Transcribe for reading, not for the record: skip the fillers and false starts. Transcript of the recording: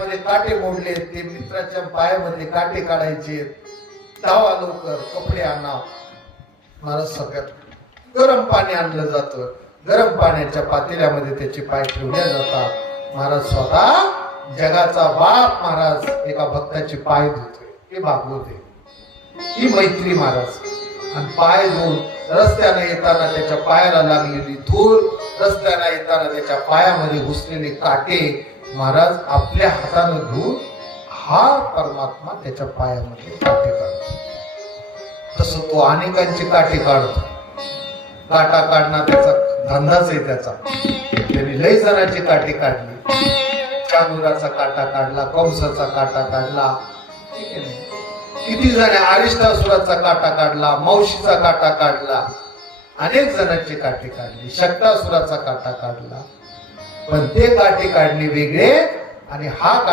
मध्ये काटे मोडले, ते मित्राच्या पायामध्ये काटे काढायचे, धावा लवकर कपडे आणा. महाराज सगळ्यात गरम पाणी आणलं जातं, गरम पाण्याच्या पातेल्यामध्ये त्याचे पाय ठेवले जातात. महाराज स्वतः जगाचा बाप महाराज एका भक्ताचे पाय धुतोय. हे भागवत आहे, ही मैत्री महाराज. आणि पाय धुवून रस्त्याने येताना त्याच्या पायाला लागलेली धूळ, रस्त्याने येताना त्याच्या पायामध्ये घुसलेले काटे महाराज आपल्या हाताने धुवून हा परमात्मा त्याच्या पायामध्ये काटे काढतो. तसं तो अनेकांची काटे काढतो. काटा काढणं त्याचा धंदाच आहे त्याचा. त्यांनी लय जणांची काटे काढली. चांदुराचा काटा काढला, कंसाचा काटा काढला, किती जण अरिष्टासुराचा काटा काढला, मावशीचा काटा काढला, अनेक जणांची काटे काढली, शक्तासुराचा काटा काढला. पण ते काटे काढणे वेगळे आणि हा